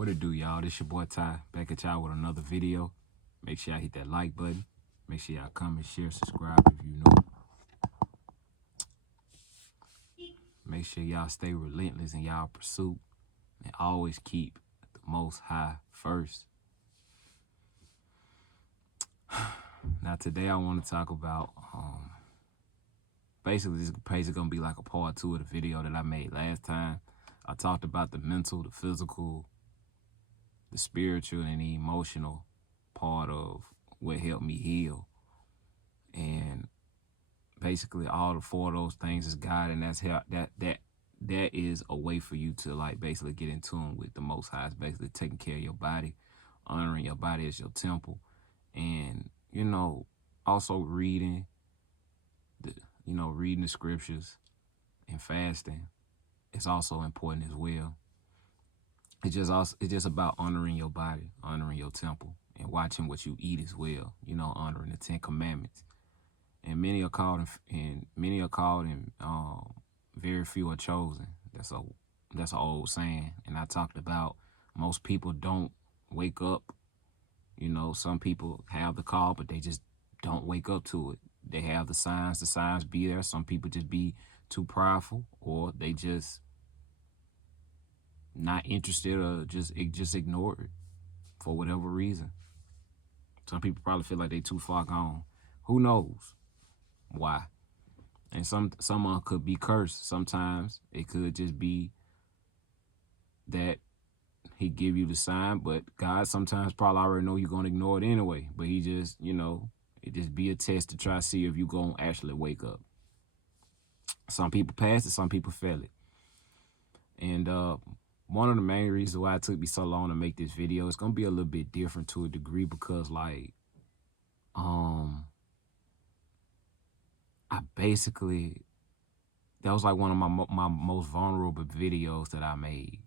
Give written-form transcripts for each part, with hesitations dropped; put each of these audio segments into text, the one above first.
What it do, y'all? This your boy Ty, back at y'all with another video. Make sure y'all hit that like button. Make sure y'all comment, share, subscribe if you new. Make sure y'all stay relentless in y'all pursuit and always keep the Most High first. Now today I want to talk about basically this is gonna be like a part 2 of the video that I made last time. I talked about the mental, the physical, the spiritual, and the emotional part of what helped me heal. And basically all the 4 of those things is God, and that's how that is a way for you to like basically get in tune with the Most High. It's basically taking care of your body, honoring your body as your temple, and also reading the scriptures and fasting. It's also important as well. It's just about honoring your body, honoring your temple, and watching what you eat as well. Honoring the 10 Commandments. And many are called, and very few are chosen. That's an old saying. And I talked about most people don't wake up. Some people have the call, but they just don't wake up to it. They have the signs be there. Some people just be too prideful, or they just not interested, or just ignore it for whatever reason. Some people probably feel like they too far gone. Who knows why? And someone could be cursed. Sometimes it could just be that he give you the sign, but God sometimes probably already know you're going to ignore it anyway. But he just, it just be a test to try to see if you're going to actually wake up. Some people pass it, some people fail it. And one of the main reasons why it took me so long to make this video, it's going to be a little bit different to a degree, because like, that was like one of my most vulnerable videos that I made.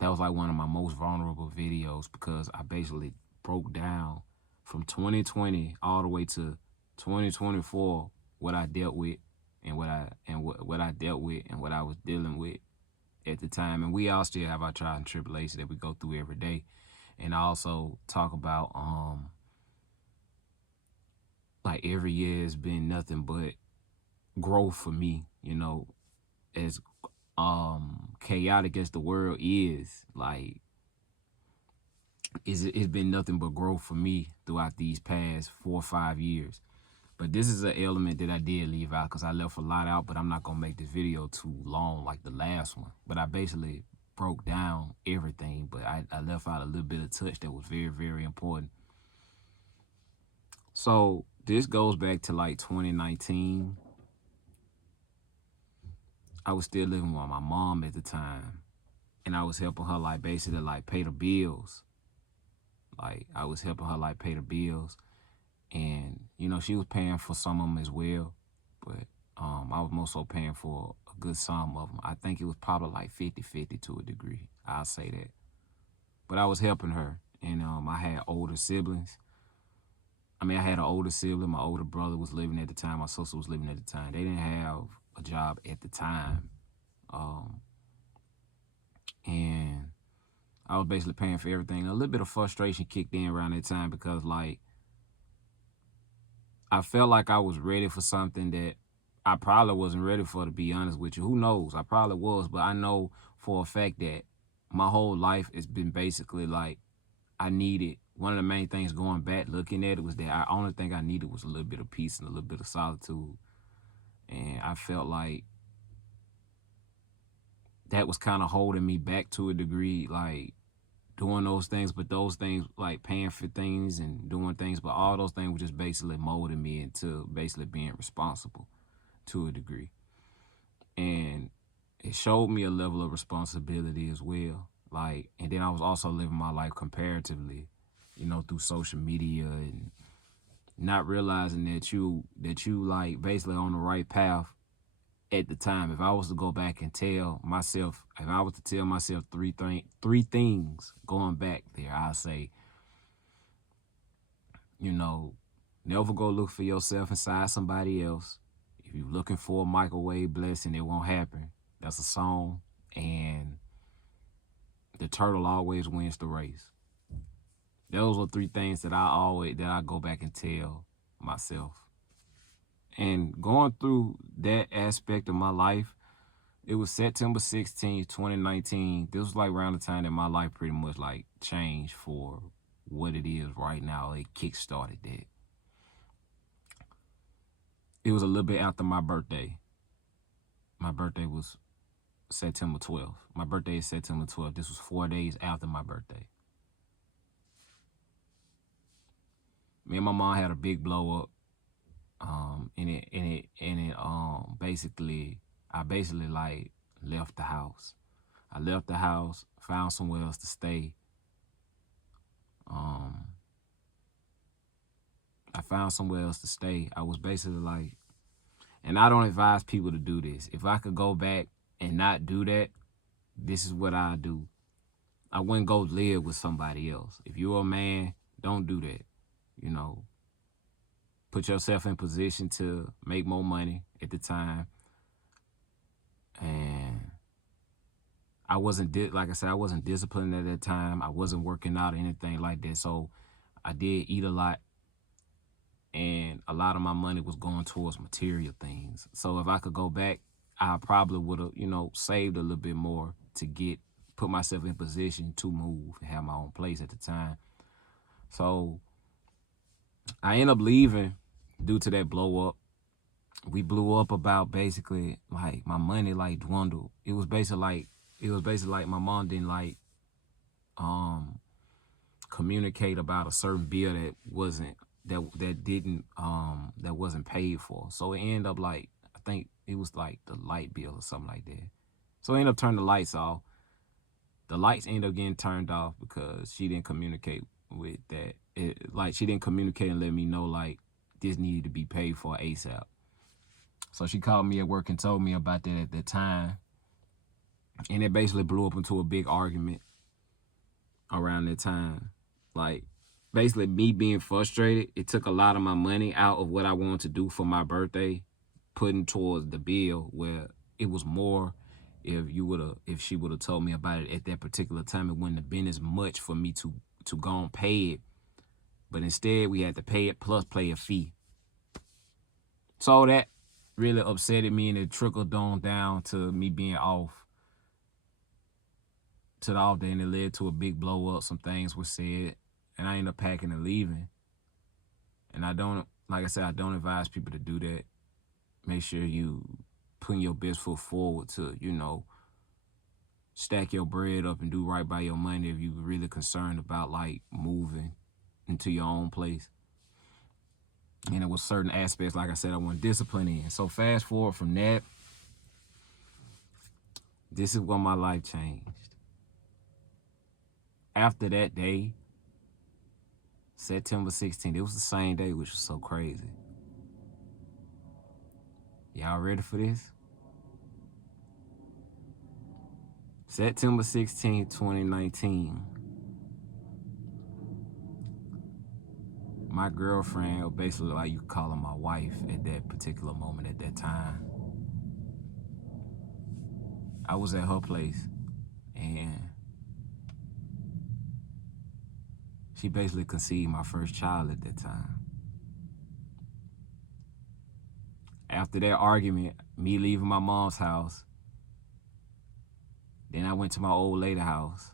That was like one of my most vulnerable videos, because I basically broke down from 2020 all the way to 2024 what I dealt with and what I dealt with and what I was dealing with at the time. And we all still have our trials and tribulations that we go through every day. And I also talk about like every year has been nothing but growth for me, as chaotic as the world is, like it's been nothing but growth for me throughout these past 4 or 5 years. But this is an element that I did leave out, because I left a lot out, but I'm not gonna make this video too long like the last one. But I basically broke down everything, but I left out a little bit of touch that was very, very important. So this goes back to like 2019. I was still living with my mom at the time, and I was helping her like basically like pay the bills. Like I was helping her like pay the bills, and she was paying for some of them as well, but I was more so paying for a good sum of them. I think it was probably like 50-50 to a degree. I'll say that. But I was helping her, and I had older siblings. I had an older sibling. My older brother was living at the time. My sister was living at the time. They didn't have a job at the time. And I was basically paying for everything. A little bit of frustration kicked in around that time, because like I felt like I was ready for something that I probably wasn't ready for, to be honest with you. Who knows? I probably was, but I know for a fact that my whole life has been basically like I needed, one of the main things going back looking at it was that the only thing I needed was a little bit of peace and a little bit of solitude. And I felt like that was kind of holding me back to a degree, like doing those things, but those things like paying for things and doing things, but all those things were just basically molding me into basically being responsible to a degree. And it showed me a level of responsibility as well. Like, and then I was also living my life comparatively, through social media, and not realizing that you like basically on the right path at the time. If I was to go back and tell myself, three things going back there, I'll say, never go look for yourself inside somebody else. If you're looking for a microwave blessing, it won't happen. That's a song. And The turtle always wins the race. Those are three things that I go back and tell myself. And going through that aspect of my life, it was September 16th, 2019. This was like around the time that my life pretty much like changed for what it is right now. It kick-started that. It was a little bit after my birthday. My birthday was September 12th. My birthday is September 12th. This was 4 days after my birthday. Me and my mom had a big blow up. Basically, I basically like left the house. I left the house, found somewhere else to stay. I found somewhere else to stay. I was basically like, and I don't advise people to do this. If I could go back and not do that, this is what I do. I wouldn't go live with somebody else. If you're a man, don't do that. You know, put yourself in position to make more money at the time. And I wasn't, like I said, I wasn't disciplined at that time. I wasn't working out or anything like that. So I did eat a lot. And a lot of my money was going towards material things. So if I could go back, I probably would have, saved a little bit more to put myself in position to move and have my own place at the time. So I ended up leaving due to that blow up. We blew up about basically like my money like dwindled. It was basically like my mom didn't like communicate about a certain bill that wasn't paid for. So it ended up like, I think it was like the light bill or something like that. So I ended up turning the lights off. The lights ended up getting turned off because she didn't communicate with that. She didn't communicate and let me know like this needed to be paid for ASAP. So she called me at work and told me about that at the time. And it basically blew up into a big argument around that time. Like, basically me being frustrated, it took a lot of my money out of what I wanted to do for my birthday, putting towards the bill, where it was more if she would have told me about it at that particular time. It wouldn't have been as much for me to go and pay it. But instead we had to pay it plus pay a fee. So that really upsetted me, and it trickled on down to me being off to the off day, and it led to a big blow up. Some things were said, and I ended up packing and leaving. And I don't advise people to do that. Make sure you putting your best foot forward to, stack your bread up and do right by your money if you're really concerned about like moving into your own place. And it was certain aspects, like I said, I want discipline in. So fast forward from that, this is when my life changed. After that day, September 16th, it was the same day, which was so crazy. Y'all ready for this? September 16th, 2019. My girlfriend, or basically like you call her my wife at that particular moment, at that time, I was at her place, and she basically conceived my first child at that time. After that argument, me leaving my mom's house, then I went to my old lady house,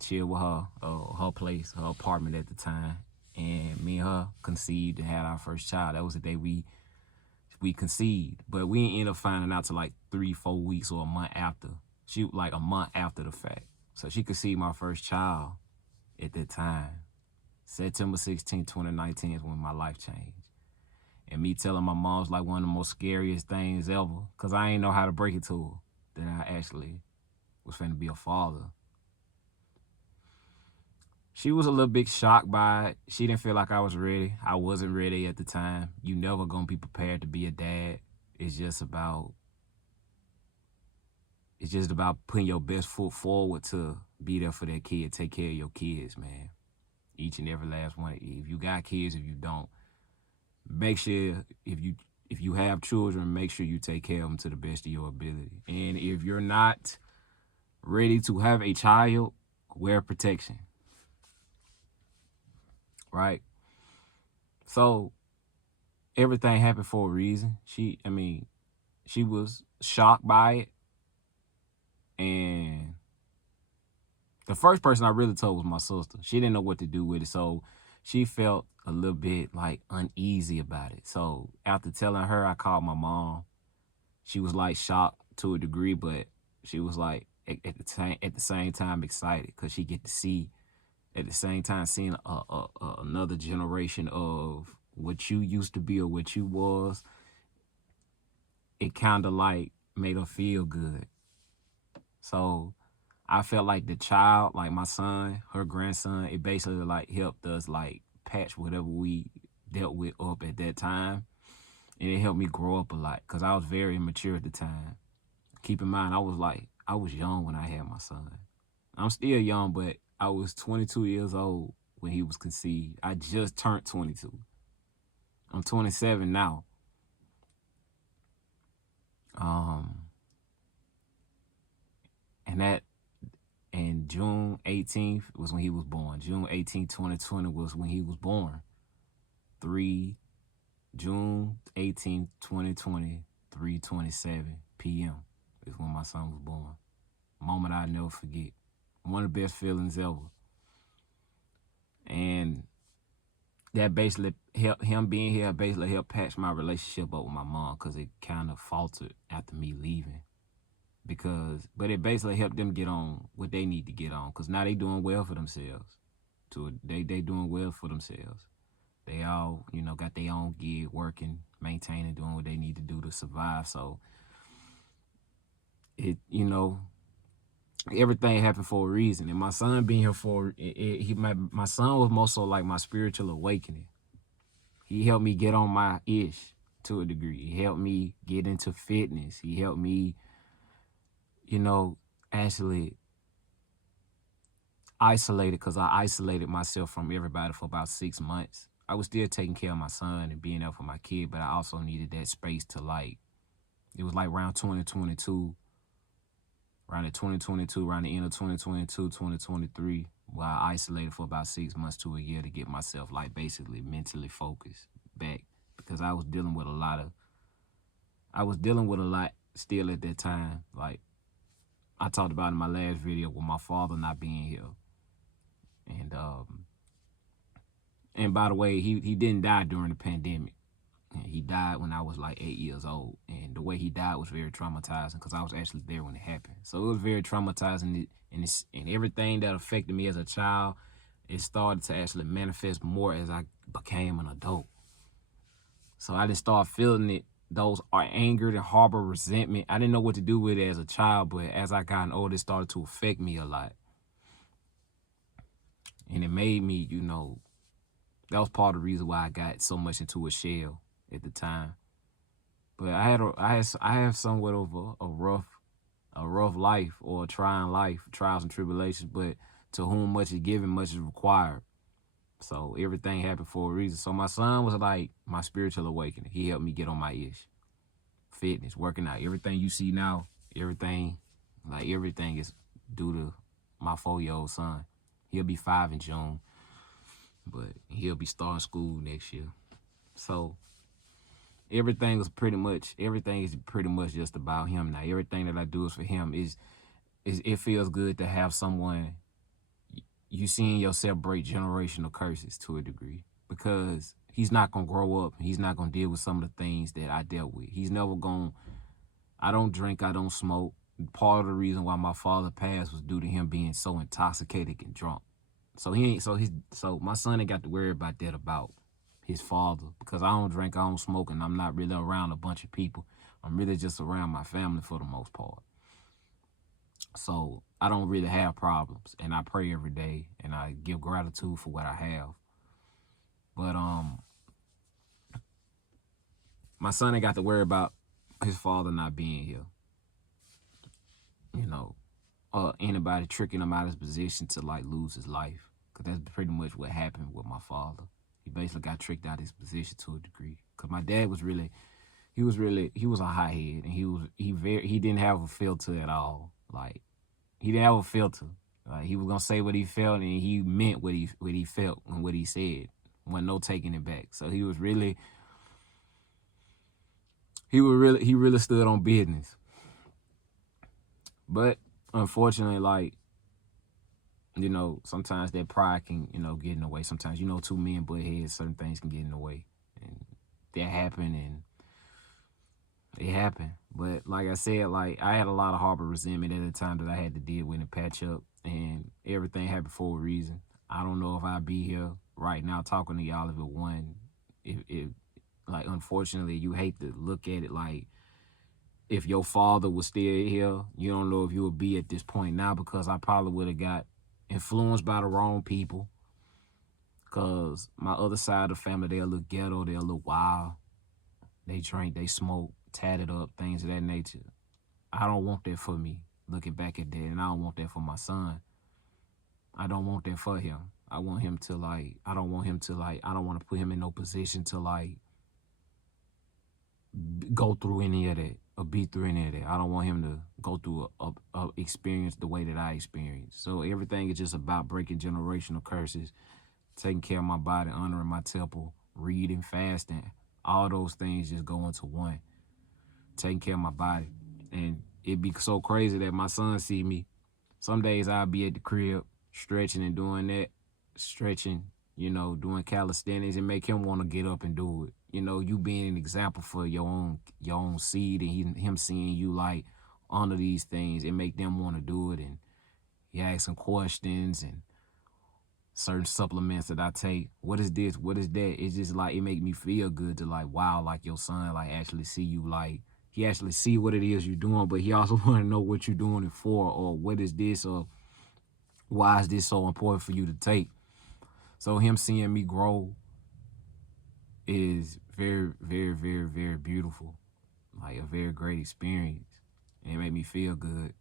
chilled with her, her place, her apartment at the time, and me and her conceived and had our first child. That was the day we conceived, but we didn't end up finding out till like 3-4 weeks or a month after. Like a month after the fact. So she conceived my first child at that time. September 16, 2019 is when my life changed. And me telling my mom was like one of the most scariest things ever, because I ain't know how to break it to her that I actually was finna be a father. She was a little bit shocked by it. She didn't feel like I was ready. I wasn't ready at the time. You never gonna be prepared to be a dad. It's just about putting your best foot forward to be there for that kid. Take care of your kids, man. Each and every last one. If you got kids, if you don't, make sure if you have children, make sure you take care of them to the best of your ability. And if you're not ready to have a child, wear protection, right? So everything happened for a reason. She was shocked by it, and the first person I really told was my sister. She didn't know what to do with it, so she felt a little bit like uneasy about it. So after telling her, I called my mom. She was like shocked to a degree, but she was like at the same time excited because she get to see at the same time seeing another generation of what you used to be or what you was. It kind of like made her feel good. So I felt like the child, like my son, her grandson, it basically like helped us like patch whatever we dealt with up at that time. And it helped me grow up a lot because I was very immature at the time. Keep in mind, I was young when I had my son. I'm still young, but I was 22 years old when he was conceived. I just turned 22. I'm 27 now. And that and June 18th was when he was born. June 18th, 2020 was when he was born. 3 June 18th, 2020, 3:27 p.m. is when my son was born. Moment I'll never forget. One of the best feelings ever. And that basically helped him being here, basically helped patch my relationship up with my mom because it kind of faltered after me leaving. But it basically helped them get on what they need to get on because now they doing well for themselves. They doing well for themselves. They all, got their own gig, working, maintaining, doing what they need to do to survive. So it, everything happened for a reason. And my son being here my son was more so like my spiritual awakening. He helped me get on my ish to a degree. He helped me get into fitness. He helped me, actually isolated because I isolated myself from everybody for about 6 months. I was still taking care of my son and being there for my kid, but I also needed that space to it was like around 2022, around the 2022, around the end of 2022, 2023, where I isolated for about 6 months to a year to get myself basically mentally focused back because I was dealing with a lot still at that time. Like I talked about in my last video with my father not being here. And by the way, he didn't die during the pandemic. He died when I was like 8 years old. And the way he died was very traumatizing because I was actually there when it happened. So it was very traumatizing. And everything that affected me as a child, it started to actually manifest more as I became an adult. So I didn't start feeling it. Those are anger and harbor resentment. I didn't know what to do with it as a child, but as I got older, it started to affect me a lot. And it made me, that was part of the reason why I got so much into a shell at the time. But I have somewhat of a rough life or a trying life, trials and tribulations, but to whom much is given, much is required. So everything happened for a reason. So my son was like my spiritual awakening. He helped me get on my ish. Fitness, working out. Everything you see now, everything is due to my 4-year-old son. He'll be 5 in June, but he'll be starting school next year. So everything is pretty much just about him now. Everything that I do is for him. It feels good to have someone you seeing yourself break generational curses to a degree because he's not gonna grow up. He's not gonna deal with some of the things that I dealt with. He's never gonna. I don't drink. I don't smoke. Part of the reason why my father passed was due to him being so intoxicated and drunk. So my son ain't got to worry about that about his father because I don't drink, I don't smoke, and I'm not really around a bunch of people. I'm really just around my family for the most part. So I don't really have problems, and I pray every day, and I give gratitude for what I have. But my son ain't got to worry about his father not being here. Anybody tricking him out of his position to lose his life, because that's pretty much what happened with my father. He basically got tricked out of his position to a degree. Because my dad was he was a hothead, and he didn't have a filter at all. He didn't have a filter. Like he was gonna say what he felt, and he meant what he felt and what he said. Wasn't no taking it back. So he really stood on business. But unfortunately, like, you know, sometimes that pride can, you know, get in the way. Sometimes, you know, two men butt heads, certain things can get in the way. And that happened, and it happened. But like I said, like, I had a lot of harbor resentment at the time that I had to deal with and patch up, and everything happened for a reason. I don't know if I'd be here right now talking to y'all if it wasn't. If like, unfortunately, you hate to look at it like, if your father was still here, you don't know if you would be at this point now, because I probably would have got influenced by the wrong people. Because my other side of the family, they're a little ghetto, they're a little wild. They drink, they smoke, tatted up, things of that nature. I don't want that for me, looking back at that, and I don't want that for my son. I don't want that for him. I want him to, like, I don't want to put him in no position to, like, go through any of that or be through any of that. I don't want him to go through a experience the way that I experienced. So everything is just about breaking generational curses, taking care of my body, honoring my temple, reading, fasting. All those things just go into one. Taking care of my body. And it'd be so crazy that my son see me. Some days I'll be at the crib stretching and doing that, stretching, you know, doing calisthenics, and make him want to get up and do it. You know, you being an example for your own seed, and him seeing you, like, honor these things, and make them want to do it. And he asking questions, and certain supplements that I take. What is this? What is that? It's just like, it make me feel good to, like, wow, like, your son, like, actually see you, like, he actually see what it is you're doing, but he also want to know what you're doing it for, or what is this, or why is this so important for you to take. So him seeing me grow is very, very, very, very beautiful. Like, a very great experience. And it made me feel good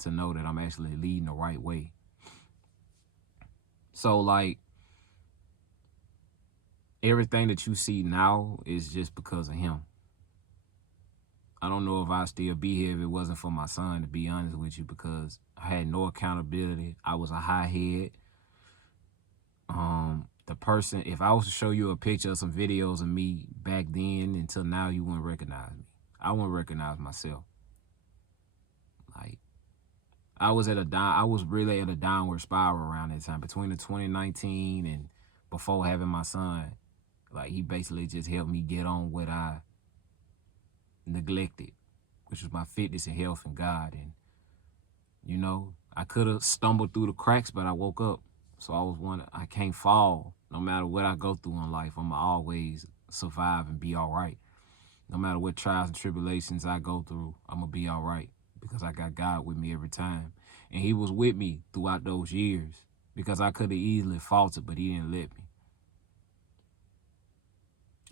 to know that I'm actually leading the right way. So, like, everything that you see now is just because of him. I don't know if I'd still be here if it wasn't for my son, to be honest with you, because I had no accountability. I was a high head. The person, if I was to show you a picture of some videos of me back then until now, you wouldn't recognize me. I wouldn't recognize myself. Like, I was really at a downward spiral around that time, between the 2019 and before having my son. Like, he basically just helped me get on what I neglected, which was my fitness and health and God. And, you know, I could have stumbled through the cracks, but I woke up. So I can't fall. No matter what I go through in life, I'ma always survive and be all right. No matter what trials and tribulations I go through, I'ma be all right, because I got God with me every time. And he was with me throughout those years, because I could have easily faltered, but he didn't let me.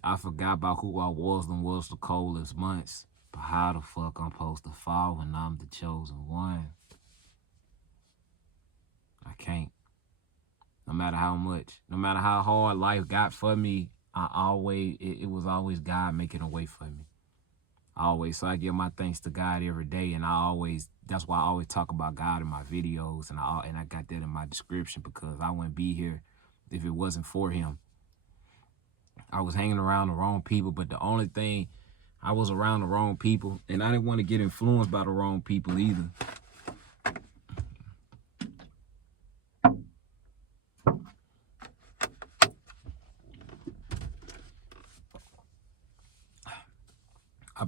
I forgot about who I was and was the coldest months. But how the fuck I'm supposed to fall when I'm the chosen one? I can't. No matter how much, no matter how hard life got for me, it was always God making a way for me. Always. So I give my thanks to God every day, and that's why I always talk about God in my videos, and I got that in my description, because I wouldn't be here if it wasn't for him. I was hanging around the wrong people, but the only thing, I was around the wrong people, and I didn't want to get influenced by the wrong people either.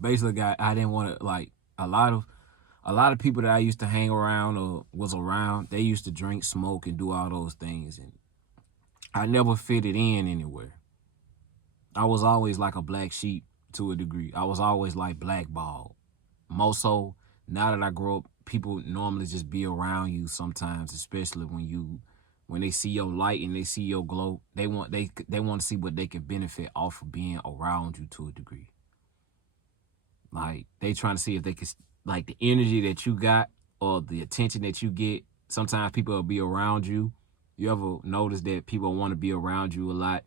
I didn't want to, like, a lot of people that I used to hang around or was around, they used to drink, smoke, and do all those things, and I never fitted in anywhere. I was always like a black sheep to a degree. I was always like blackballed. More so, now that I grow up, people normally just be around you sometimes, especially when they see your light and they see your glow. They want to see what they can benefit off of being around you to a degree. Like, they trying to see if they can, like, the energy that you got or the attention that you get. Sometimes people will be around you. You ever notice that people want to be around you a lot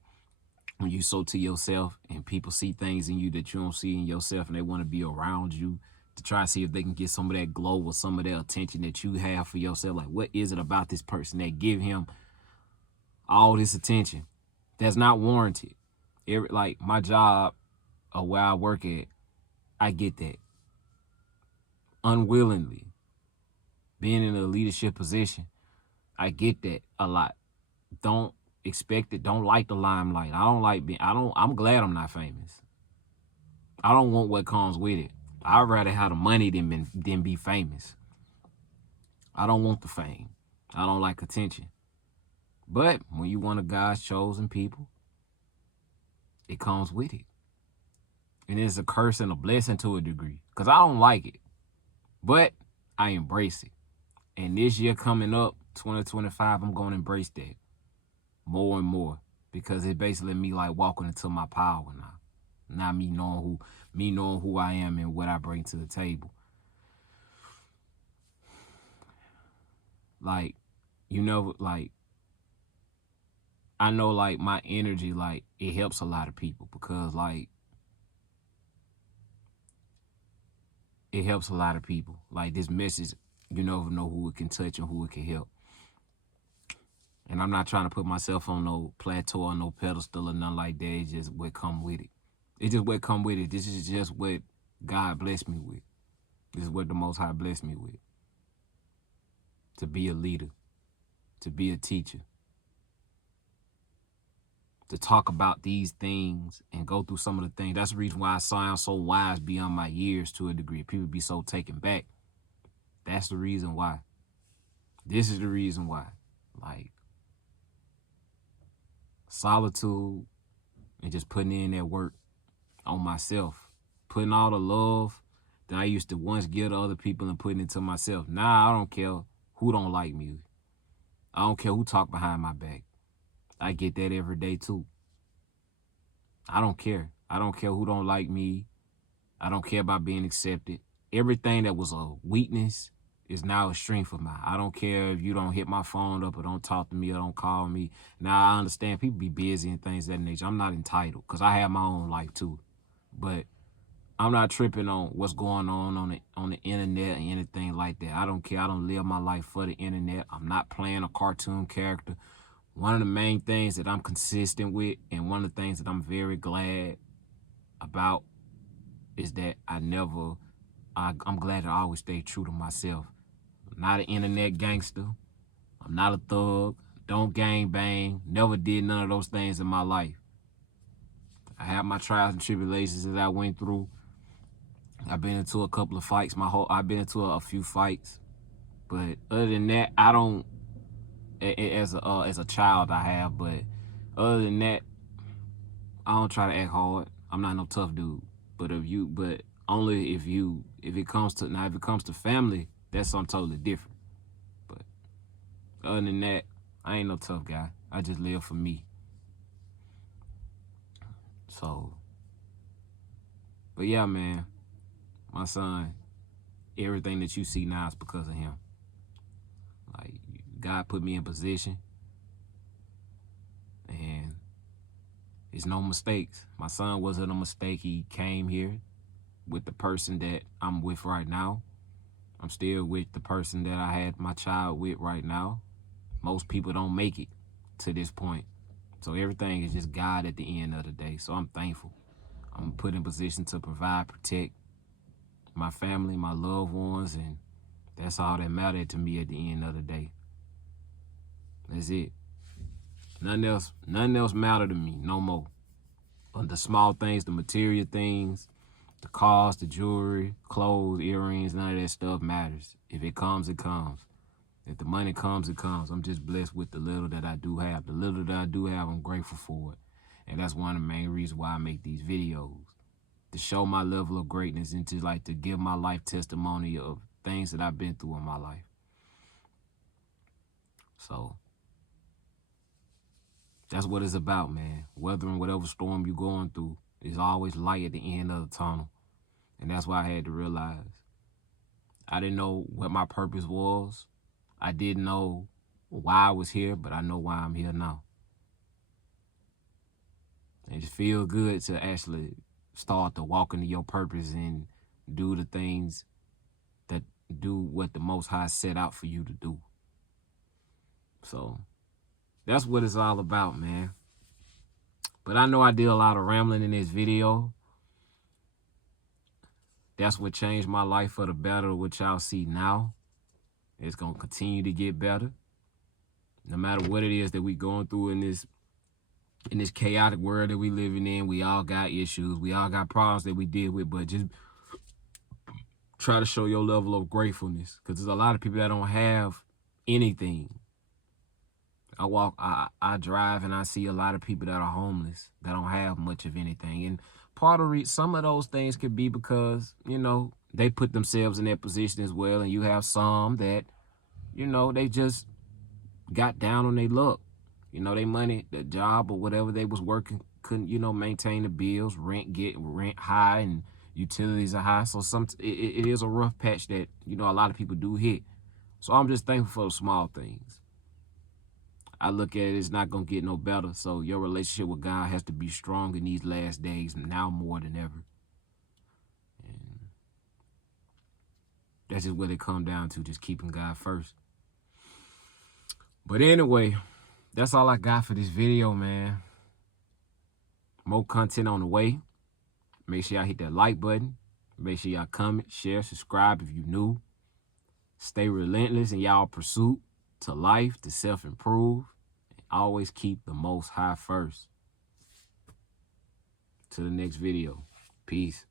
when you so to yourself, and people see things in you that you don't see in yourself, and they want to be around you to try to see if they can get some of that glow or some of that attention that you have for yourself. Like, what is it about this person that give him all this attention that's not warranted? Like my job or where I work at, I get that unwillingly. Being in a leadership position, I get that a lot. Don't expect it. Don't like the limelight. I'm glad I'm not famous. I don't want what comes with it. I'd rather have the money than be famous. I don't want the fame. I don't like attention. But when you one of God's chosen people, it comes with it. And it's a curse and a blessing to a degree. Because I don't like it. But I embrace it. And this year coming up, 2025, I'm going to embrace that more and more. Because it's basically me like walking into my power now. Not me knowing who I am and what I bring to the table. Like, you know, like, I know like my energy, like, it helps a lot of people because like, it helps a lot of people. Like this message, you never know who it can touch and who it can help. And I'm not trying to put myself on no plateau or no pedestal or nothing like that. It's just what come with it. It's just what come with it. This is just what God blessed me with. This is what the Most High blessed me with. To be a leader. To be a teacher. To talk about these things and go through some of the things. That's the reason why I sound so wise beyond my years to a degree. People be so taken back. That's the reason why. This is the reason why. Like, solitude and just putting in that work on myself. Putting all the love that I used to once give to other people and putting it to myself. Now I don't care who don't like me. I don't care who talk behind my back. I get that every day too. I don't care. I don't care who don't like me. I don't care about being accepted. Everything that was a weakness is now a strength of mine. I don't care if you don't hit my phone up or don't talk to me or don't call me. Now I understand people be busy and things of that nature. I'm not entitled because I have my own life too. But I'm not tripping on what's going on the internet and anything like that. I don't care. I don't live my life for the internet. I'm not playing a cartoon character. One of the main things that I'm consistent with and one of the things that I'm very glad about is that I'm glad that I always stay true to myself. I'm not an internet gangster. I'm not a thug. Don't gang bang. Never did none of those things in my life. I had my trials and tribulations that I went through. I've been into a couple of fights. I've been into a few fights. But other than that, I don't. As a child, I have. But other than that, I don't try to act hard. I'm not no tough dude. But only if it comes to family, that's something totally different. But other than that, I ain't no tough guy. I just live for me. So, but yeah, man, my son, everything that you see now is because of him. Like, God put me in position, and it's no mistakes. My son wasn't a mistake. He came here with the person that I'm with right now. I'm still with the person that I had my child with right now. Most people don't make it to this point. So everything is just God at the end of the day. So I'm thankful. I'm put in position to provide, protect my family, my loved ones, and that's all that mattered to me at the end of the day. That's it. Nothing else mattered to me no more. The small things, the material things, the cars, the jewelry, clothes, earrings, none of that stuff matters. If it comes, it comes. If the money comes, it comes. I'm just blessed with the little that I do have. The little that I do have, I'm grateful for it. And that's one of the main reasons why I make these videos. To show my level of greatness and to give my life testimony of things that I've been through in my life. So that's what it's about, man. Weathering whatever storm you're going through, there's always light at the end of the tunnel. And that's why I had to realize I didn't know what my purpose was. I didn't know why I was here, but I know why I'm here now. And it feels good to actually start to walk into your purpose and do the things that do what the Most High set out for you to do. So that's what it's all about, man. But I know I did a lot of rambling in this video. That's what changed my life for the better, what y'all see now. It's going to continue to get better. No matter what it is that we going through in this chaotic world that we living in, we all got issues. We all got problems that we deal with, but just try to show your level of gratefulness, because there's a lot of people that don't have anything. I drive and I see a lot of people that are homeless, that don't have much of anything. And part of some of those things could be because, you know, they put themselves in that position as well. And you have some that, you know, they just got down on their luck. You know, they money, the job or whatever they was working couldn't, you know, maintain the bills, rent high and utilities are high. So it is a rough patch that, you know, a lot of people do hit. So I'm just thankful for the small things. I look at it's not going to get no better. So your relationship with God has to be strong in these last days, now more than ever. And that's just what it comes down to, just keeping God first. But anyway, that's all I got for this video, man. More content on the way. Make sure y'all hit that like button. Make sure y'all comment, share, subscribe if you're new. Stay relentless in y'all pursuit to life, to self-improve. And always keep the Most High first. To the next video. Peace.